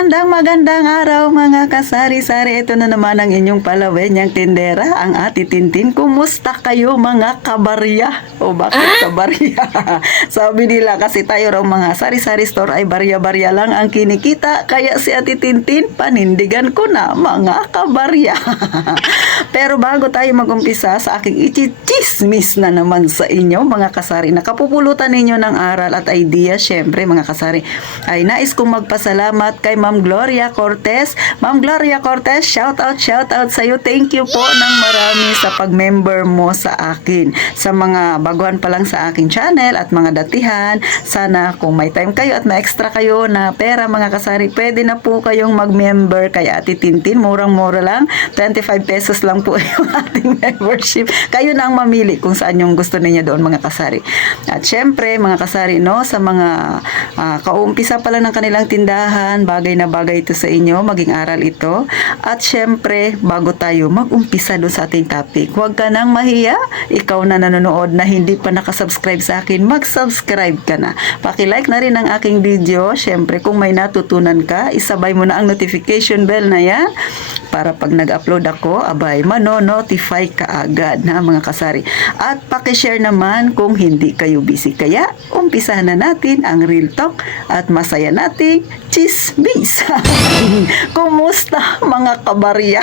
Magandang araw mga kasari-sari. Ito na naman ang inyong palawenyang tindera, ang Ate Tintin. Kumusta kayo mga kabarya? O bakit kabarya? Sabi nila kasi tayo raw mga sari-sari store ay barya-barya lang ang kinikita. Kaya si Ate Tintin, panindigan ko na mga kabarya. Pero bago tayo magumpisa sa aking ichichismis na naman sa inyo mga kasari, nakapupulutan ninyo ng aral at idea, syempre mga kasari, ay nais kong magpasalamat kay Ma'am Gloria Cortez. Ma'am Gloria Cortez, shout out sa iyo. Thank you po ng marami sa pag-member mo sa akin. Sa mga baguhan pa lang sa aking channel at mga datihan, sana kung may time kayo at may extra kayo na pera mga kasari, pwede na po kayong mag-member kay Ate Tintin. Murang-mura lang. 25 pesos lang po yung ating membership. Kayo na ang mamili kung saan yung gusto ninyo doon mga kasari. At syempre mga kasari, no, sa mga kaumpisa pa lang ng kanilang tindahan, bagay na bagay ito sa inyo, maging aral ito. At syempre, bago tayo mag-umpisa doon sa ating topic, huwag ka nang mahiya. Ikaw na nanonood na hindi pa nakasubscribe sa akin, mag-subscribe ka na. Paki-like na rin ang aking video. Syempre, kung may natutunan ka, isabay mo na ang notification bell na yan para pag nag-upload ako, abay, mano-notify ka agad na mga kasari. At paki-share naman kung hindi kayo busy. Kaya, umpisahan na natin ang real talk at masaya nating chismis. Kumusta mga kabarya?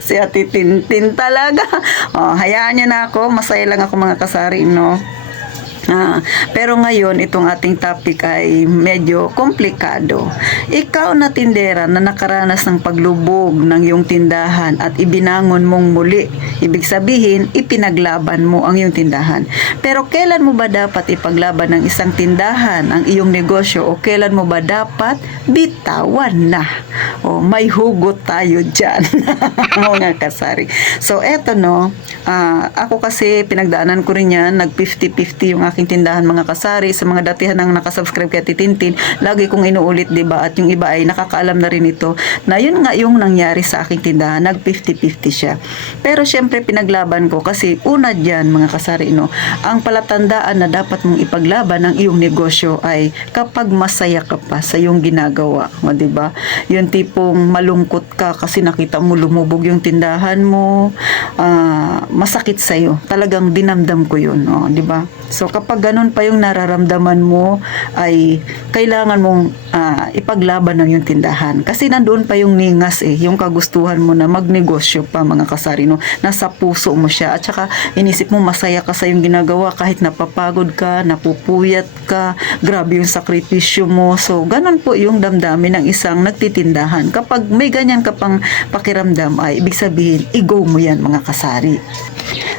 Si Ate Tintin talaga. Hayaan nyo na ako. Masaya lang ako mga kasari, no? Pero ngayon, itong ating topic ay medyo komplikado. Ikaw na tindera na nakaranas ng paglubog ng iyong tindahan at ibinangon mong muli. Ibig sabihin, ipinaglaban mo ang iyong tindahan. Pero kailan mo ba dapat ipaglaban ng isang tindahan, ang iyong negosyo, o kailan mo ba dapat bitawan na? May hugot tayo dyan, mga kasari. So, eto no, ako kasi pinagdaanan ko rin yan, nag 50-50 yung aking tindahan mga kasari. Sa mga datihan ng nakasubscribe kay Ate Tintin, lagi kong inuulit, diba? At yung iba ay nakakaalam na rin ito, na yun nga yung nangyari sa aking tindahan, nag 50-50 siya. Pero syempre pinaglaban ko kasi una dyan mga kasari, no, ang palatandaan na dapat mong ipaglaban ng iyong negosyo ay kapag masaya ka pa sa iyong ginagawa, o diba? Yung tipong malungkot ka kasi nakita mo lumubog yung tindahan mo, masakit sa'yo. Talagang dinamdam ko yun, diba? So kapag ganun pa yung nararamdaman mo, ay kailangan mong ipaglaban ng yung tindahan. Kasi nandoon pa yung ningas yung kagustuhan mo na magnegosyo pa mga kasari, no? Nasa puso mo siya. At saka inisip mo masaya ka sa yung ginagawa kahit napapagod ka, napupuyat ka, grabe yung sakripisyo mo. So ganun po yung damdamin ng isang nagtitindahan. Kapag may ganyan ka pang pakiramdam, ay ibig sabihin, i-go mo yan mga kasari.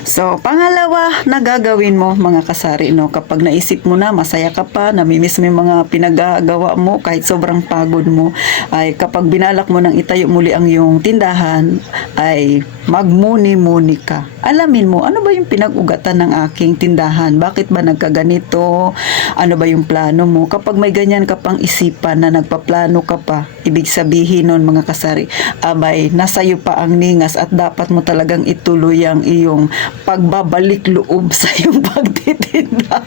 So, pangalawa na gagawin mo mga kasari, no, kapag naisip mo na masaya ka pa, namimiss mo yung mga pinagagawa mo kahit sobrang pagod mo, ay kapag binalak mo nang itayo muli ang iyong tindahan, ay magmuni-muni ka. Alamin mo, ano ba yung pinag-ugatan ng aking tindahan? Bakit ba nagkaganito? Ano ba yung plano mo? Kapag may ganyan ka pang isipan na nagpaplano ka pa, ibig sabihin nun mga kasari, abay, nasa iyo pa ang ningas at dapat mo talagang ituloy ang iyong pagbabalik loob sa iyong pagtitinda.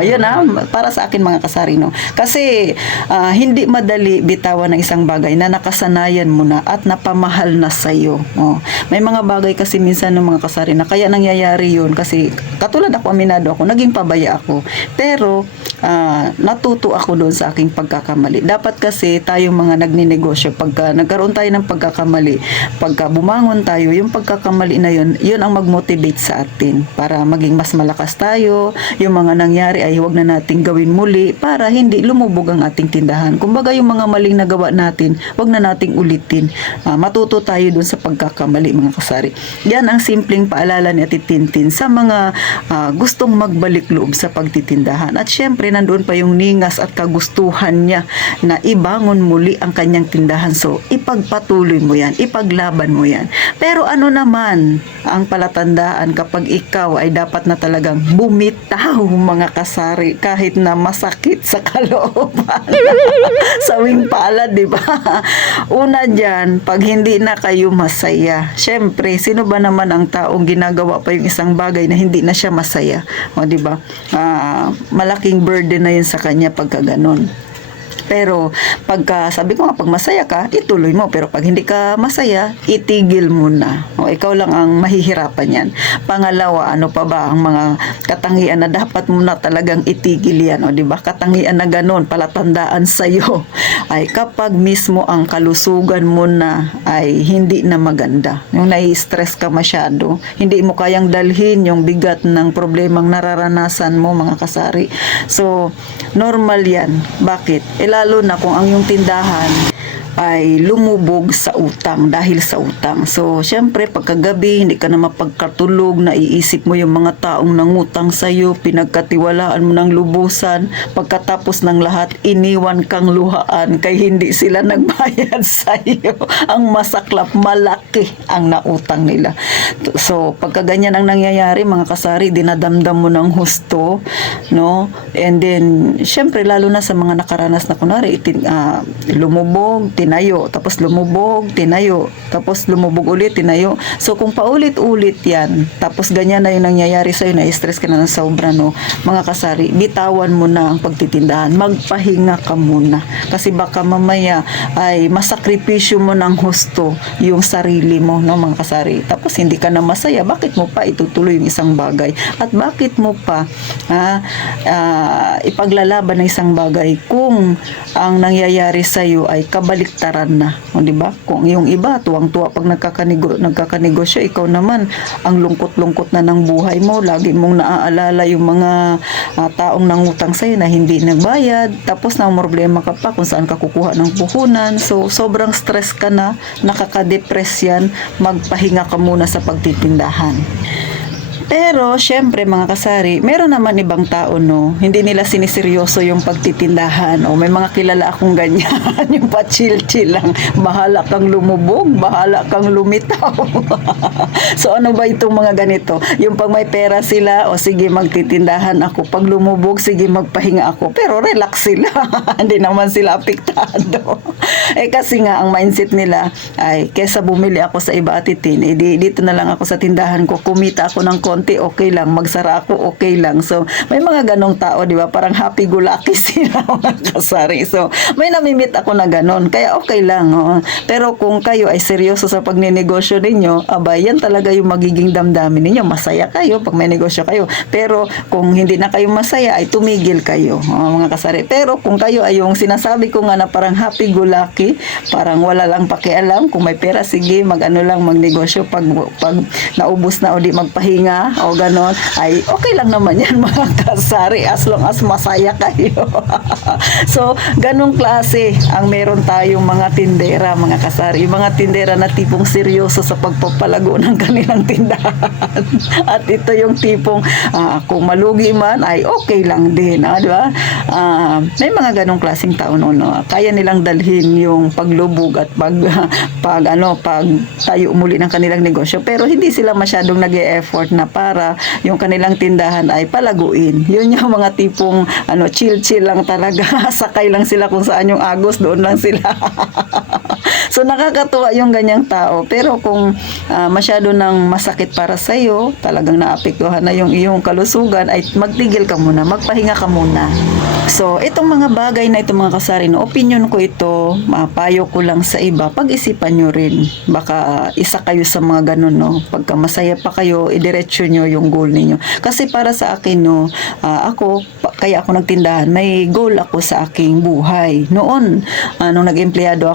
Yun para sa akin mga kasari, no? Kasi hindi madali bitawan ng isang bagay na nakasanayan mo na at napamahal na sa iyo. May mga bagay kasi minsan ng mga kasari na kaya nangyayari yun kasi katulad ako, aminado ako, naging pabaya ako. Pero natuto ako doon sa aking pagkakamali. Dapat kasi tayong mga nagninegosyo, pagka nagkaroon tayo ng pagkakamali, pagka bumangon tayo, yung pagkakamali na yun ang mag-motivate sa atin para maging mas malakas tayo. Yung mga nangyari ay huwag na nating gawin muli para hindi lumubog ang ating tindahan. Kumbaga yung mga maling nagawa natin, huwag na nating ulitin. Matuto tayo dun sa pagkakamali mga kasari. Yan ang simpleng paalala ni Ate Tintin sa mga gustong magbalik loob sa pagtitindahan. At syempre nandoon pa yung ningas at kagustuhan niya na ibangon muli ang kanyang tindahan. So ipagpatuloy mo yan, ipaglaban mo yan. Pero ano naman ang palatandaan kapag ikaw ay dapat na talagang bumitaw mga kasari kahit na masakit sa kalooban? Sawing palad, di ba? Una dyan, pag hindi na kayo masaya, syempre, sino ba naman ang taong ginagawa pa yung isang bagay na hindi na siya masaya? Di ba? Malaking burden na yun sa kanya pagka ganon. Pero pagka sabi ko nga, pag masaya ka, ituloy mo. Pero pag hindi ka masaya, itigil mo na. O ikaw lang ang mahihirapan yan. Pangalawa, ano pa ba ang mga katangian na dapat mo na talagang itigil yan? O di ba? Katangian na ganun, palatandaan sa'yo ay kapag mismo ang kalusugan mo na ay hindi na maganda. Yung nai-stress ka masyado, hindi mo kayang dalhin yung bigat ng problemang nararanasan mo, mga kasari. So, normal yan. Bakit? Lalo na kung ang iyong tindahan ay lumubog sa utang, dahil sa utang. So, syempre, pagkagabi, hindi ka na mapagkatulog, naiisip mo yung mga taong nangutang sa'yo, pinagkatiwalaan mo ng lubusan, pagkatapos ng lahat, iniwan kang luhaan, kay hindi sila nagbayad sa'yo. Ang masaklap, malaki ang nautang nila. So, pagka ganyan ang nangyayari, mga kasari, dinadamdam mo ng husto, no? And then, syempre, lalo na sa mga nakaranas na kunwari, lumubog, tinayo, tapos lumubog, tinayo, tapos lumubog ulit, tinayo. So, kung paulit-ulit yan, tapos ganyan na yung nangyayari sa'yo, na-stress ka na ng sobra, no? Mga kasari, bitawan mo na ang pagtitindahan. Magpahinga ka muna. Kasi baka mamaya ay masakripisyo mo ng husto yung sarili mo, no, mga kasari. Tapos hindi ka na masaya. Bakit mo pa itutuloy yung isang bagay? At bakit mo pa ipaglalaban ng isang bagay kung ang nangyayari sa'yo ay kabaliktaran na, o di ba? Kung yung iba tuwang-tuwa pag nagkakanegosyo, ikaw naman ang lungkot-lungkot na ng buhay mo, lagi mong naaalala yung mga taong nangutang sa'yo na hindi nagbayad, tapos na problema ka pa kung saan ka kukuha ng puhunan. So sobrang stress ka na, nakaka-depress yan. Magpahinga ka muna sa pagtitindahan. Pero, syempre mga kasari, meron naman ibang tao, no? Hindi nila siniseryoso yung pagtitindahan. O may mga kilala akong ganyan, yung pa-chill-chill lang. Bahala kang lumubog, bahala kang lumitaw. So, ano ba itong mga ganito? Yung pag may pera sila, o sige, magtitindahan ako. Pag lumubog, sige, magpahinga ako. Pero relax sila. Hindi naman sila apektado. Kasi nga, ang mindset nila ay, kesa bumili ako sa iba atitin, dito na lang ako sa tindahan ko, kumita ako ng konti, okay lang, magsara ako, okay lang. So, may mga ganong tao, di ba? Parang happy-go-lucky sila, mga kasari. So, may namimit ako na ganon. Kaya okay lang. Oh. Pero kung kayo ay seryoso sa pagninegosyo ninyo, abay, yan talaga yung magiging damdamin ninyo. Masaya kayo pag may negosyo kayo. Pero kung hindi na kayo masaya, ay tumigil kayo, mga kasari. Pero kung kayo ay yung sinasabi ko nga na parang happy-go-lucky, parang wala lang pakialam, kung may pera, sige, mag-ano lang, magnegosyo, pag naubos na o di magpahinga, o ganon, ay okay lang naman yan, mga kasari, as long as masaya kayo. So, ganong klase ang meron tayong mga tindera, mga kasari. Yung mga tindera na tipong seryoso sa pagpapalago ng kanilang tindahan. At ito yung tipong kung malugi man, ay okay lang din. Di ba? May mga ganong klaseng tao, no? Kaya nilang dalhin yung paglubog at pag tayo muli ng kanilang negosyo. Pero hindi sila masyadong nag-e-effort na para yung kanilang tindahan ay palaguin. Yun yung mga tipong chill-chill lang talaga. Sakay lang sila kung saan yung agos, doon lang sila. So nakakatuwa yung ganyang tao. Pero kung masyado nang masakit para sa iyo, talagang naapektuhan na yung iyong kalusugan, ay magtigil ka muna, magpahinga ka muna. So itong mga bagay na ito, mga kasari, no, opinion ko ito, payo ko lang sa iba, pag-isipan nyo rin. Baka isa kayo sa mga ganun, no. Pagka masaya pa kayo, idiretso nyo yung goal ninyo. Kasi para sa akin, no, kaya ako nagtindahan, may goal ako sa aking buhay. Noon, nung empleyado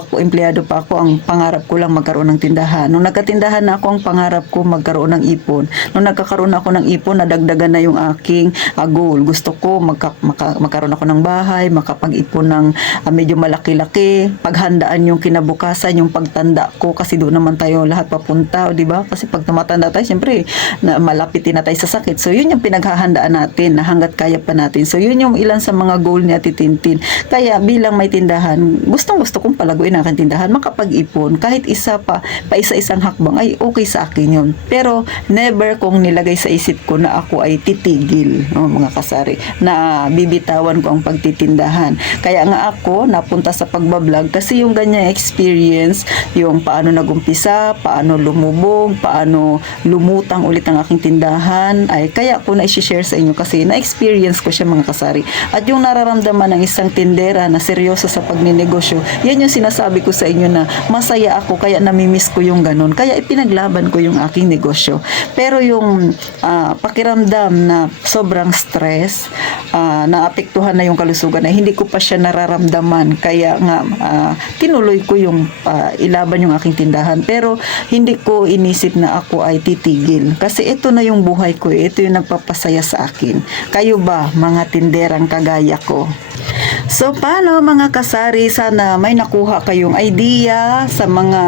pa ako, ang pangarap ko lang magkaroon ng tindahan. Nung nagkatindahan na ako, ang pangarap ko magkaroon ng ipon. Nung nagkakaroon ako ng ipon, nadagdagan na yung aking goal. Gusto ko magkaroon ako ng bahay, makapag-ipon ng medyo malaki-laki, paghandaan yung kinabukasan, yung pagtanda ko, kasi doon naman tayo lahat papunta, di ba? Kasi pag tumatanda tayo, siyempre, malapitin na tayo sa sakit. So, yun yung pinaghahandaan natin, na hanggat kaya pa natin. So, yun yung ilan sa mga goal ni Ate Tintin. Kaya, bilang may tindahan, gustong-gusto kong palaguin ang aking tindahan, makapag-ipon, kahit isa-isang hakbang ay okay sa akin yun. Pero never kong nilagay sa isip ko na ako ay titigil, no, mga kasari, na bibitawan ko ang pagtitindahan. Kaya nga ako napunta sa pagbablog kasi yung ganyang experience, yung paano nagumpisa, paano lumubog, paano lumutang ulit ang aking tindahan, ay kaya ko na i-share sa inyo kasi na-experience ko siya, mga kasari. At yung nararamdaman ng isang tindera na seryoso sa pagninegosyo, yan yung sinasabi ko sa inyo na masaya ako, kaya namimiss ko yung ganun. Kaya ipinaglaban ko yung aking negosyo. Pero yung pakiramdam na sobrang stress, naapektuhan na yung kalusugan, na hindi ko pa siya nararamdaman. Kaya nga, tinuloy ko yung ilaban yung aking tindahan. Pero hindi ko inisip na ako ay titigil. Kasi ito na yung buhay ko. Ito yung nagpapasaya sa akin. Kayo ba, mga tinderang kagaya ko? So, paano mga kasari? Sana may nakuha kayong idea sa mga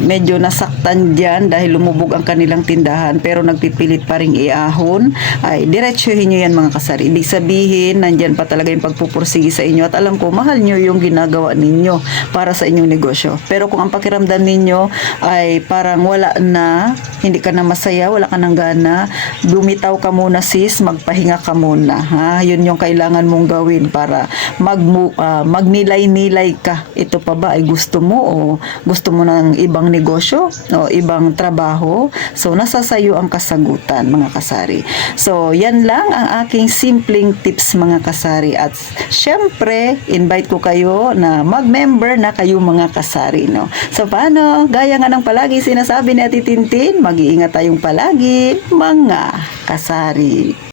medyo nasaktan dyan dahil lumubog ang kanilang tindahan pero nagpipilit pa rin iahon. Ay, diretsuhin nyo yan, mga kasari. Ibig sabihin, nandyan pa talaga yung pagpupursigi sa inyo. At alam ko, mahal nyo yung ginagawa ninyo para sa inyong negosyo. Pero kung ang pakiramdam ninyo ay parang wala na, hindi ka na masaya, wala ka ng gana, bumitaw ka muna, sis, magpahinga ka muna. Ha? Yun yung kailangan mong gawin para magnilay-nilay ka. Ito pa ba ay gusto mo o gusto mo ng ibang negosyo o ibang trabaho? So, nasa sayo ang kasagutan, mga kasari. So, yan lang ang aking simpleng tips, mga kasari. At syempre, invite ko kayo na mag-member na kayo, mga kasari, no? So, paano? Gaya nga ng palagi sinasabi ni Ate Tintin, mag-iingat tayong palagi, mga kasari.